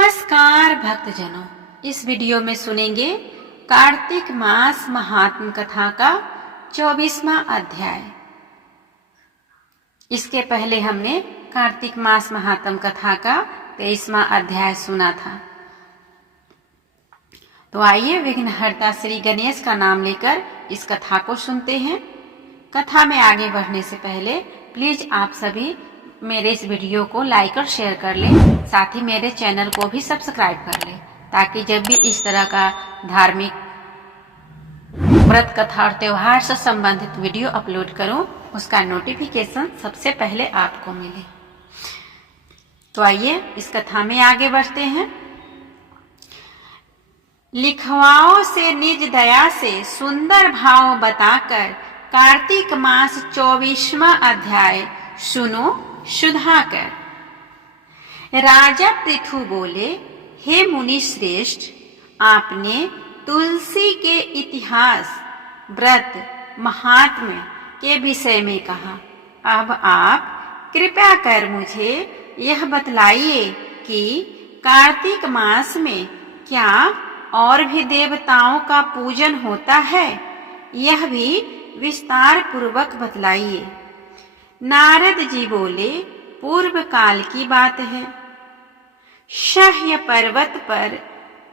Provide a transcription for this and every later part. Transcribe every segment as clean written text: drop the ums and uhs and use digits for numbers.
नमस्कार भक्तजनों, इस वीडियो में सुनेंगे कार्तिक मास महात्म कथा का 24वां अध्याय। इसके पहले हमने कार्तिक मास महात्म कथा का 23वां अध्याय सुना था। तो आइए विघ्नहर्ता श्री गणेश का नाम लेकर इस कथा को सुनते हैं। कथा में आगे बढ़ने से पहले प्लीज आप सभी मेरे इस वीडियो को लाइक और शेयर कर लें, साथ ही मेरे चैनल को भी सब्सक्राइब कर लें, ताकि जब भी इस तरह का धार्मिक व्रत कथा और त्योहार से संबंधित वीडियो अपलोड करूं, उसका नोटिफिकेशन सबसे पहले आपको मिले। तो आइए इस कथा में आगे बढ़ते हैं। लिखवाओं से निज दया से सुंदर भाव बताकर कार्तिक मास 24वां अध्याय सुनो सुधाकर। राजा पृथु बोले, हे मुनि श्रेष्ठ, आपने तुलसी के इतिहास, व्रत, महात्म्य के विषय में कहा। अब आप कृपया कर मुझे यह बतलाइए कि कार्तिक मास में क्या और भी देवताओं का पूजन होता है, यह भी विस्तार पूर्वक बतलाइए। नारद जी बोले, पूर्व काल की बात है। शह्य पर्वत पर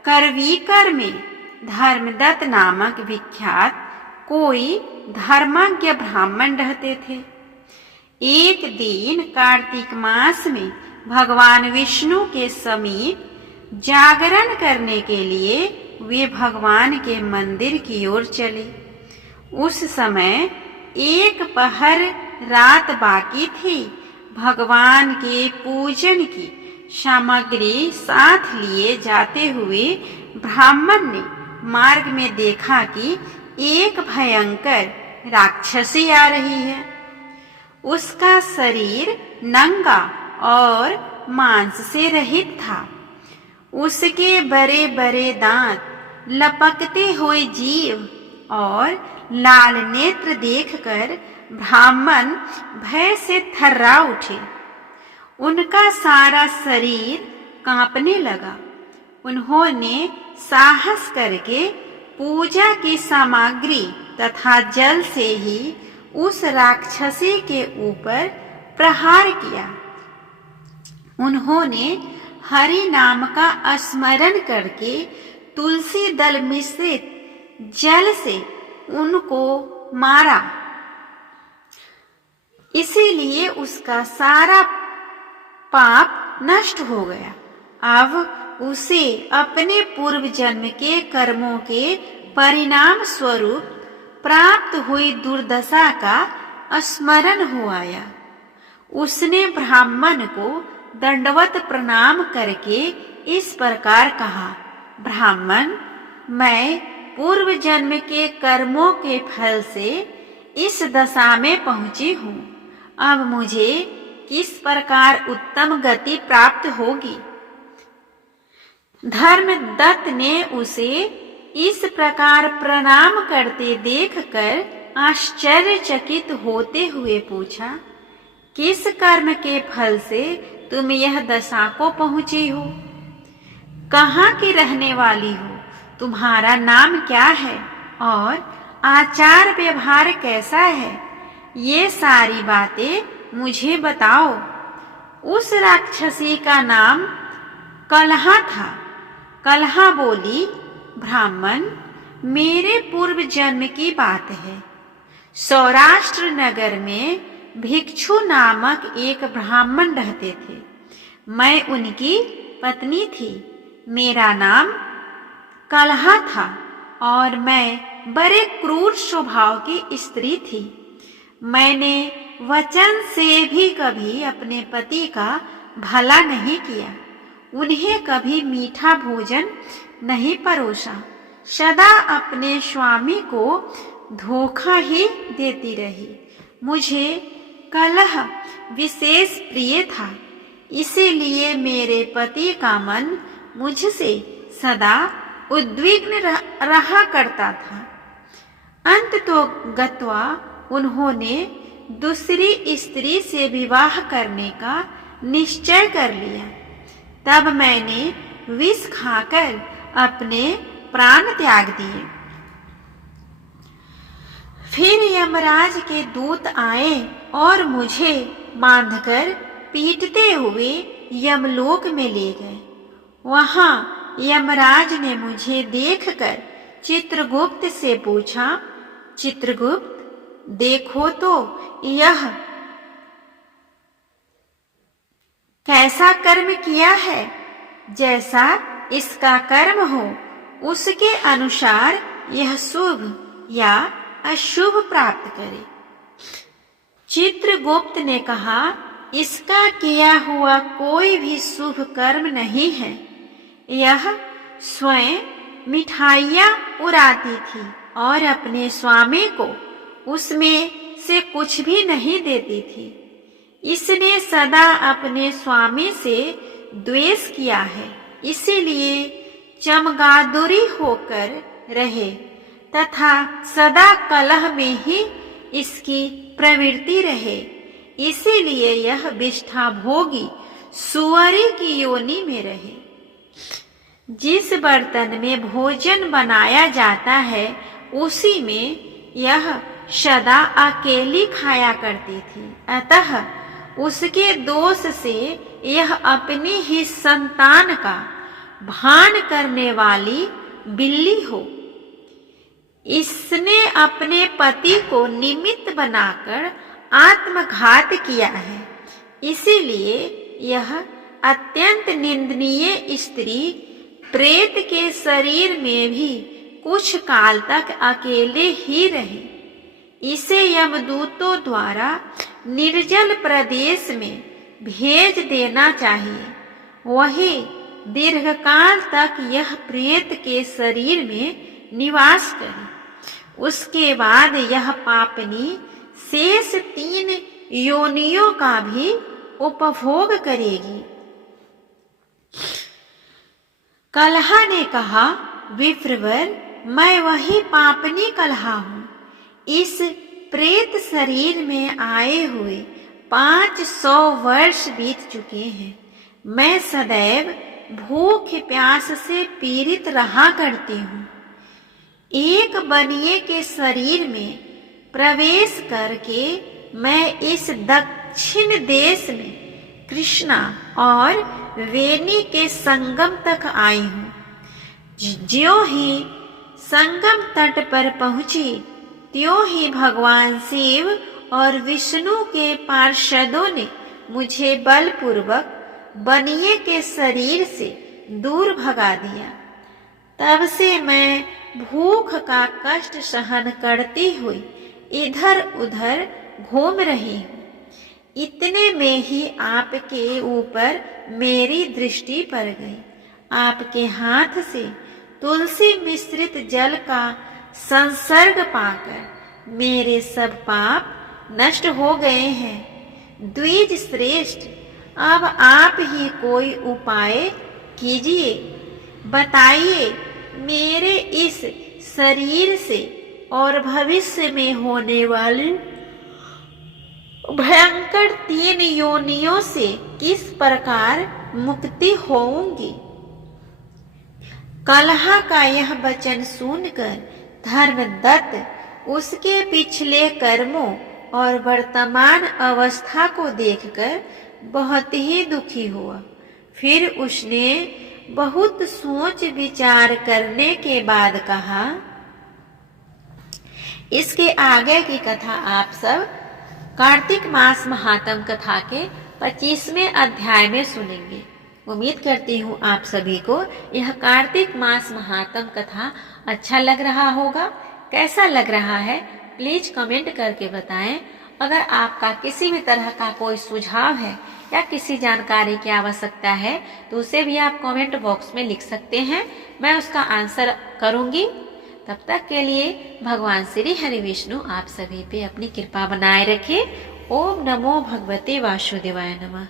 करवीकर में धर्मदत्त नामक विख्यात कोई धर्मज्ञ ब्राह्मण रहते थे। एक दिन कार्तिक मास में भगवान विष्णु के समीप जागरण करने के लिए वे भगवान के मंदिर की ओर चले। उस समय एक पहर रात बाकी थी। भगवान के पूजन की सामग्री साथ लिए जाते हुए ब्राह्मण ने मार्ग में देखा कि एक भयंकर राक्षसी आ रही है। उसका शरीर नंगा और मांस से रहित था। उसके बड़े बड़े दांत, लपकते हुए जीभ और लाल नेत्र देखकर ब्राह्मण भय से थर्रा उठे। उनका सारा शरीर कांपने लगा। उन्होंने साहस करके पूजा की सामग्री तथा जल से ही उस राक्षसी के ऊपर प्रहार किया। उन्होंने हरि नाम का स्मरण करके तुलसी दल मिश्रित जल से उनको मारा। इसीलिए उसका सारा पाप नष्ट हो गया। अब उसे अपने पूर्व जन्म के कर्मों के परिणाम स्वरूप प्राप्त हुई दुर्दशा का स्मरण हो आया। उसने ब्राह्मण को दंडवत प्रणाम करके इस प्रकार कहा, ब्राह्मण, मैं पूर्व जन्म के कर्मों के फल से इस दशा में पहुंची हूँ। अब मुझे किस प्रकार उत्तम गति प्राप्त होगी? धर्मदत्त ने उसे इस प्रकार प्रणाम करते देखकर आश्चर्यचकित होते हुए पूछा, किस कर्म के फल से तुम यह दशा को पहुंची हो? कहाँ की रहने वाली हो? तुम्हारा नाम क्या है और आचार व्यवहार कैसा है? ये सारी बातें मुझे बताओ। उस राक्षसी का नाम कलहा था। कलहा बोली, ब्राह्मण, मेरे पूर्व जन्म की बात है। सौराष्ट्र नगर में भिक्षु नामक एक ब्राह्मण रहते थे। मैं उनकी पत्नी थी। मेरा नाम कलहा था और मैं बड़े क्रूर स्वभाव की स्त्री थी। मैंने वचन से भी कभी अपने पति का भला नहीं किया। उन्हें कभी मीठा भोजन नहीं परोसा। सदा अपने स्वामी को धोखा ही देती रही। मुझे कलह विशेष प्रिय था। इसीलिए मेरे पति का मन मुझसे सदा उद्विग्न रहा करता था। अंत तो गत्वा उन्होंने दूसरी स्त्री से विवाह करने का निश्चय कर लिया। तब मैंने विष खाकर अपने प्राण त्याग दिए। फिर यमराज के दूत आए और मुझे बांधकर पीटते हुए यमलोक में ले गए। वहां यमराज ने मुझे देखकर चित्रगुप्त से पूछा, चित्रगुप्त, देखो तो यह कैसा कर्म किया है, जैसा इसका कर्म हो उसके अनुसार यह शुभ या अशुभ प्राप्त करे। चित्रगुप्त ने कहा, इसका किया हुआ कोई भी शुभ कर्म नहीं है। यह स्वयं मिठाइयाँ उड़ाती थी और अपने स्वामी को उसमें से कुछ भी नहीं देती थी। इसने सदा अपने स्वामी से द्वेष किया है, इसीलिए चमगादुरी होकर रहे तथा सदा कलह में ही इसकी प्रवृत्ति रहे। इसीलिए यह विष्ठा भोगी सुअरी की योनि में रहे। जिस बर्तन में भोजन बनाया जाता है उसी में यह सदा अकेली खाया करती थी। अतः उसके दोष से यह अपनी ही संतान का भान करने वाली बिल्ली हो। इसने अपने पति को निमित्त बनाकर आत्मघात किया है। इसीलिए यह अत्यंत निंदनीय स्त्री प्रेत के शरीर में भी कुछ काल तक अकेले ही रहे। इसे यमदूतों द्वारा निर्जल प्रदेश में भेज देना चाहिए। वही दीर्घकाल तक यह प्रेत के शरीर में निवास करे। उसके बाद यह पापनी शेष 3 योनियों का भी उपभोग करेगी। कलहा ने कहा, विप्रवर, मैं वही पापनी कलहा हूँ। इस प्रेत शरीर में आए हुए 500 वर्ष बीत चुके हैं। मैं सदैव भूख प्यास से पीड़ित रहा करती हूँ। एक बनिए के शरीर में प्रवेश करके मैं इस दक्षिण देश में कृष्णा और वेणी के संगम तक आई हूँ। ज्यों ही संगम तट पर पहुंची त्यों ही भगवान शिव और विष्णु के पार्षदों ने मुझे बलपूर्वक बनिए के शरीर से दूर भगा दिया। तब से मैं भूख का कष्ट सहन करती हुई इधर उधर घूम रही हूँ। इतने में ही आपके ऊपर मेरी दृष्टि पड़ गई। आपके हाथ से तुलसी मिश्रित जल का संसर्ग पाकर मेरे सब पाप नष्ट हो गए हैं। द्विज श्रेष्ठ, अब आप ही कोई उपाय कीजिए। बताइए, मेरे इस शरीर से और भविष्य में होने वाली भयंकर 3 योनियों से किस प्रकार मुक्ति होऊंगी। कलहा का यह वचन सुनकर धर्मदत्त उसके पिछले कर्मों और वर्तमान अवस्था को देखकर बहुत ही दुखी हुआ। फिर उसने बहुत सोच विचार करने के बाद कहा, इसके आगे की कथा आप सब कार्तिक मास महात्म कथा के 25वें अध्याय में सुनेंगे। उम्मीद करती हूँ आप सभी को यह कार्तिक मास महात्म कथा अच्छा लग रहा होगा। कैसा लग रहा है प्लीज कमेंट करके बताएं। अगर आपका किसी भी तरह का कोई सुझाव है या किसी जानकारी की आवश्यकता है तो उसे भी आप कमेंट बॉक्स में लिख सकते हैं, मैं उसका आंसर करूंगी। तब तक के लिए भगवान श्री हरि विष्णु आप सभी पे अपनी कृपा बनाए रखे। ओम नमो भगवते वासुदेवाय नमः।